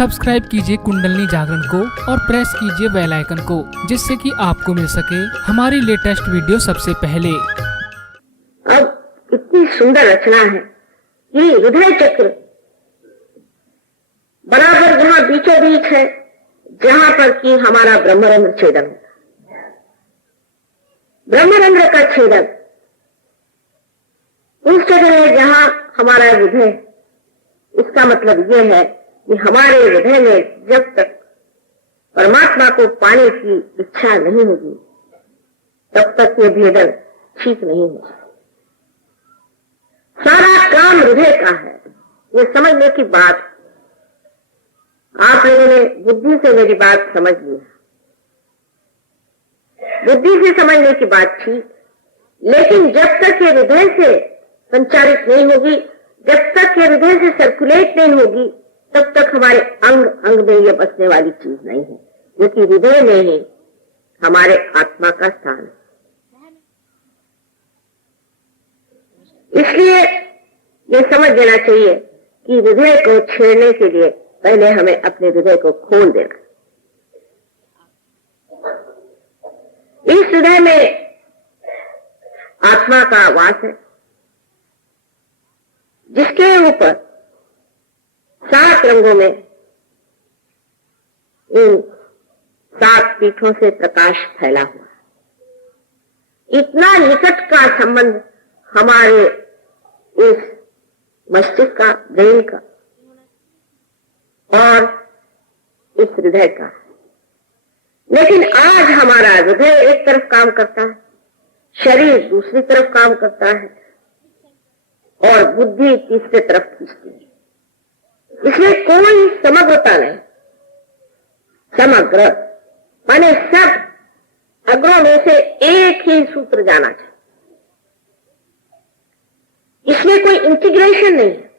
Subscribe कीजिए कुंडलनी जागरण को और प्रेस कीजिए बेल आइकन को, जिससे कि आपको मिल सके हमारी लेटेस्ट वीडियो सबसे पहले। अब इतनी सुंदर रचना है कि हृदय चक्र बराबर जहाँ बीचों बीच है, जहाँ पर कि हमारा ब्रह्मरंध्र छेदन होता है। ब्रह्मरंध्र का छेदन उस जगह है जहाँ हमारा हृदय। इसका मतलब यह है कि हमारे हृदय में जब तक परमात्मा को पाने की इच्छा नहीं होगी, तब तक ये भेदन ठीक नहीं होगा। सारा काम हृदय का है, ये समझने की बात। आप लोगों ने बुद्धि से मेरी बात समझ ली, बुद्धि से समझने की बात ठीक, लेकिन जब तक ये हृदय से संचालित नहीं होगी, जब तक ये हृदय से सर्कुलेट नहीं होगी, तब तक हमारे अंग अंग में ये बसने वाली चीज नहीं है, क्योंकि हृदय में ही हमारे आत्मा का स्थान है। इसलिए ये समझ लेना चाहिए कि हृदय को छेड़ने के लिए पहले हमें अपने हृदय को खोल देना। इस हृदय में आत्मा का वास है, जिसके ऊपर 7 रंगों में इन 7 पीठों से प्रकाश फैला हुआ है। इतना निकट का संबंध हमारे इस मस्तिष्क का, ब्रेन का और इस हृदय का है। लेकिन आज हमारा हृदय एक तरफ काम करता है, शरीर दूसरी तरफ काम करता है और बुद्धि तीसरे तरफ खींचती है। इसमें कोई समग्रता नहीं। समग्र माने सब अग्रों में से एक ही सूत्र जाना चाहिए। इसमें कोई इंटीग्रेशन नहीं है।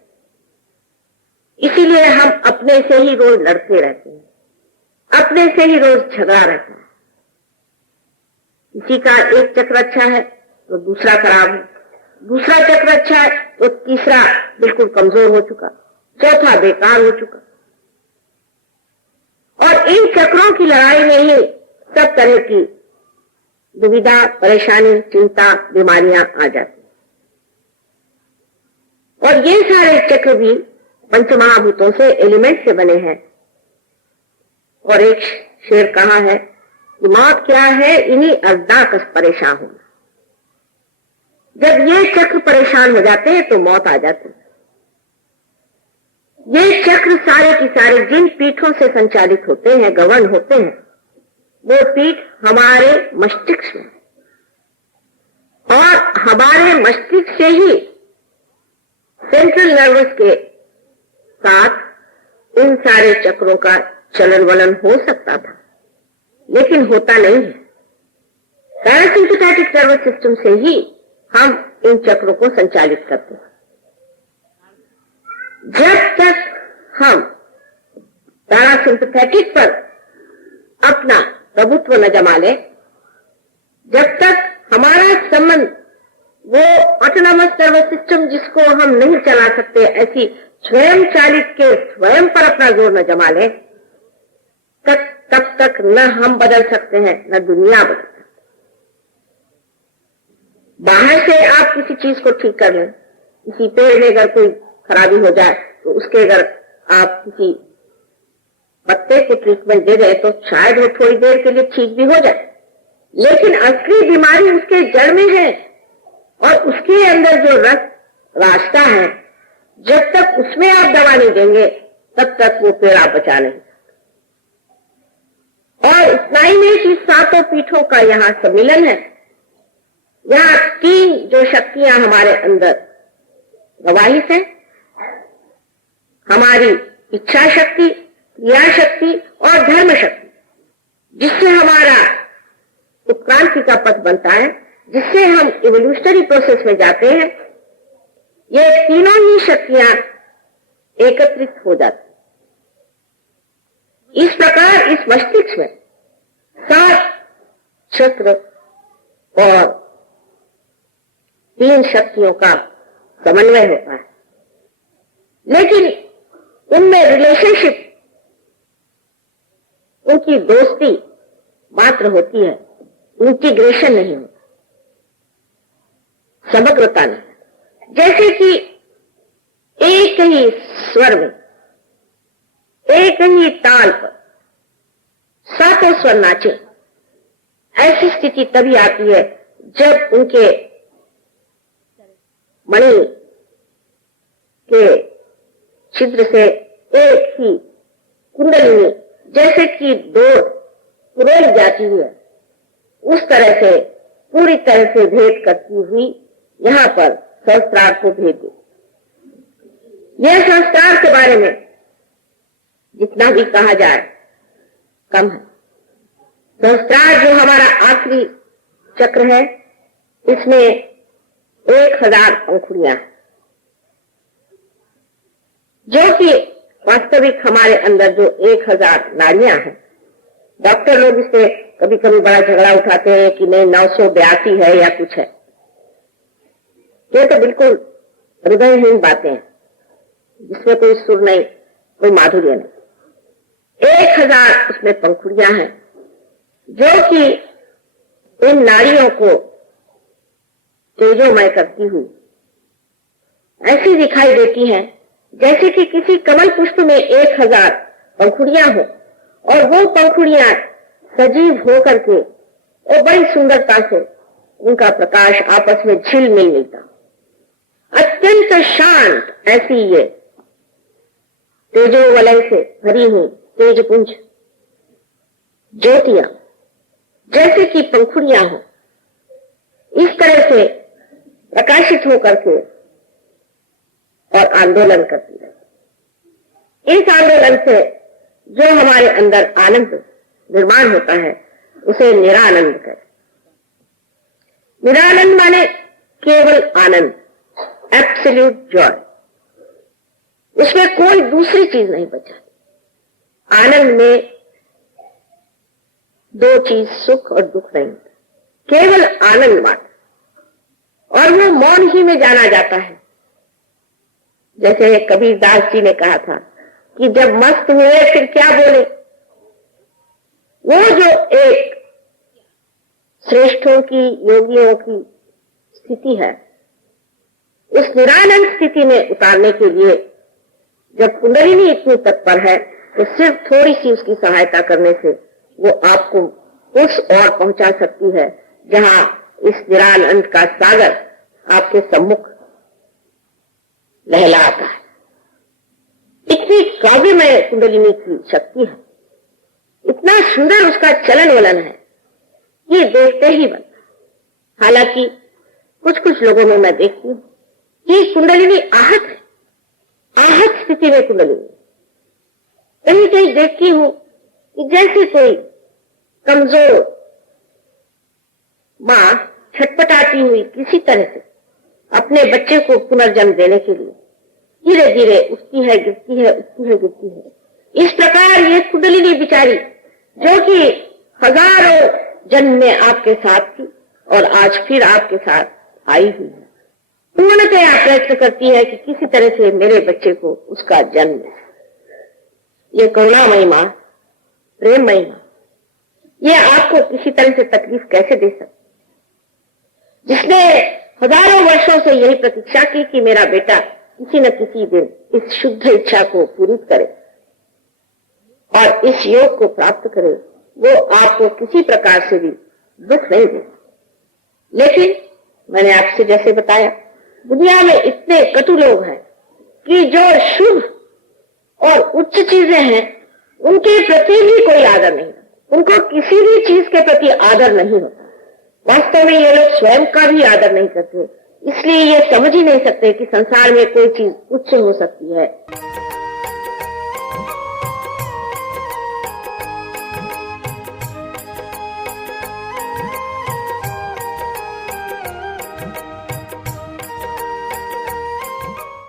इसीलिए हम अपने से ही रोज लड़ते रहते हैं, अपने से ही रोज झगड़ा रहता है। किसी का एक चक्र अच्छा है तो दूसरा खराब है, दूसरा चक्र अच्छा है तो तीसरा बिल्कुल कमजोर हो चुका, चौथा बेकार हो चुका। और इन चक्रों की लड़ाई में ही सब तरह की दुविधा, परेशानी, चिंता, बीमारियां आ जाती। और ये सारे चक्र भी पंचमहाभूतों से, एलिमेंट से बने हैं। और एक शेर कहा है कि मौत क्या है, इन्हीं अर्दाकस परेशान होना। जब ये चक्र परेशान हो जाते हैं तो मौत आ जाती है। ये चक्र सारे की सारे जिन पीठों से संचालित होते हैं, गवर्न होते हैं, वो पीठ हमारे मस्तिष्क में, और हमारे मस्तिष्क से ही सेंट्रल नर्वस के साथ इन सारे चक्रों का चलन वलन हो सकता था, लेकिन होता नहीं है। पैरासिम्पैथेटिक नर्वस सिस्टम से ही हम इन चक्रों को संचालित करते हैं। जब तक हम पैरासिम्पैथेटिक पर अपना प्रभुत्व न जमा ले, जब तक हमारा संबंध वो ऑटोनॉमस नर्वस सिस्टम जिसको हम नहीं चला सकते, ऐसी स्वयं चालित के स्वयं पर अपना जोर न जमा ले, तब तक न हम बदल सकते हैं, न दुनिया बदल सकती। बाहर से आप किसी चीज को ठीक कर लें, किसी पेड़ में अगर कोई खराबी हो जाए तो उसके अगर आप किसी पत्ते को ट्रीटमेंट दे दें तो शायद वो थोड़ी देर के लिए ठीक भी हो जाए, लेकिन असली बीमारी उसके जड़ में है। और उसके अंदर जो रस रास्ता है, जब तक उसमें आप दवा नहीं देंगे, तब तक वो पेड़ आप बचा नहीं। और इतना ही नहीं कि 7 पीठों का यहाँ सम्मिलन है। यहाँ 3 जो शक्तियां हमारे अंदर प्रवाहित है, हमारी इच्छा शक्ति, क्रिया शक्ति और धर्म शक्ति, जिससे हमारा उत्क्रांति का पथ बनता है, जिससे हम इवोल्यूशनरी प्रोसेस में जाते हैं। ये तीनों ही शक्तियां एकत्रित हो जाती। इस प्रकार इस मस्तिष्क में 7 चक्र और 3 शक्तियों का समन्वय होता है। लेकिन उनमें रिलेशनशिप उनकी दोस्ती मात्र होती है, इंटीग्रेशन नहीं होता, समग्रता नहीं। जैसे कि एक ही स्वर में, एक ही ताल पर सातों स्वर नाचे, ऐसी स्थिति तभी आती है जब उनके मणि के छिद्र से एक ही कुंडलिनी जैसे कि दो पुरोई जाती है, उस तरह से पूरी तरह से भेद करती हुई यहाँ पर सहस्त्रार को भेद दी। यह सहस्त्रार के बारे में जितना भी कहा जाए कम है। सहस्त्रार जो हमारा आखिरी चक्र है, इसमें 1000 पंखुड़ियां हैं, जो कि वास्तविक हमारे अंदर जो 1000 नाड़ियां हैं। डॉक्टर लोग इससे कभी कभी बड़ा झगड़ा उठाते हैं कि नहीं 982 है या कुछ है। ये तो बिल्कुल हृदयहीन बातें हैं, जिसमें कोई सुर नहीं, कोई माधुर्य नहीं। 1000 उसमें पंखुड़ियां हैं, जो कि इन नाड़ियों को तेजोमय करती हुई ऐसी दिखाई देती हैं जैसे कि किसी कमल पुष्प में 1000 पंखुड़ियां हो और वो पंखुड़ियां सजीव होकर के और बड़ी सुंदरता से उनका प्रकाश आपस में झिलमिल मिलता, अत्यंत शांत ऐसी ये तेजोवलय से भरी हुई तेजपुंज ज्योतियां जैसे कि पंखुड़ियां हो, इस तरह से प्रकाशित होकर के और आंदोलन करती है। इस आंदोलन से जो हमारे अंदर आनंद निर्माण होता है उसे निरानंद करें। निरानंद माने केवल आनंद, एब्सोल्यूट जॉय। उसमें कोई दूसरी चीज नहीं बचा। आनंद में दो चीज सुख और दुख नहीं, केवल आनंद मात्र, और वो मौन ही में जाना जाता है। जैसे कबीरदास जी ने कहा था कि जब मस्त हुए फिर क्या बोले। वो जो एक श्रेष्ठों की, योगियों की स्थिति है, उस निरानंद स्थिति में उतारने के लिए जब कुंडलिनी इतनी तत्पर है तो सिर्फ थोड़ी सी उसकी सहायता करने से वो आपको उस ओर पहुंचा सकती है जहां इस निरानंद का सागर आपके सम्मुख लहलाता है। इतनी काव्यमय कुंडलिनी की शक्ति है, इतना सुंदर उसका चलन वलन है, ये देखते ही बनता। हालांकि कुछ कुछ लोगों में मैं देखती हूं कि कुंडलिनी आहत है, आहत स्थिति में कुंडलिनी। कहीं कहीं देखती हूं कि जैसे कोई कमजोर मां छटपटाती हुई किसी तरह से अपने बच्चे को पुनर्जन्म देने के लिए धीरे धीरे उठती है, गिरती है, उठती है, गिरती है। इस प्रकार ये कुंडलिनी बिचारी जो कि हजारों जन्म में आपके साथ थी और आज फिर आपके साथ आई हुई है, पूर्णतया प्रयत्न करती है कि किसी तरह से मेरे बच्चे को उसका जन्म दे। ये करुणामयी मां, प्रेममयी मां, ये आपको किसी तरह से तकलीफ कैसे दे सकती, जिसने हजारों वर्षों से यही प्रतीक्षा की कि मेरा बेटा किसी न किसी दिन इस शुद्ध इच्छा को पूरी करे और इस योग को प्राप्त करे, वो आपको किसी प्रकार से भी दुख नहीं दे। लेकिन मैंने आपसे जैसे बताया, दुनिया में इतने कटु लोग हैं कि जो शुभ और उच्च चीजें हैं उनके प्रति भी कोई आदर नहीं, उनको किसी भी चीज के प्रति आदर नहीं होता। वास्तव में ये लोग स्वयं का भी आदर नहीं करते, इसलिए ये समझ ही नहीं सकते कि संसार में कोई चीज उच्च हो सकती है।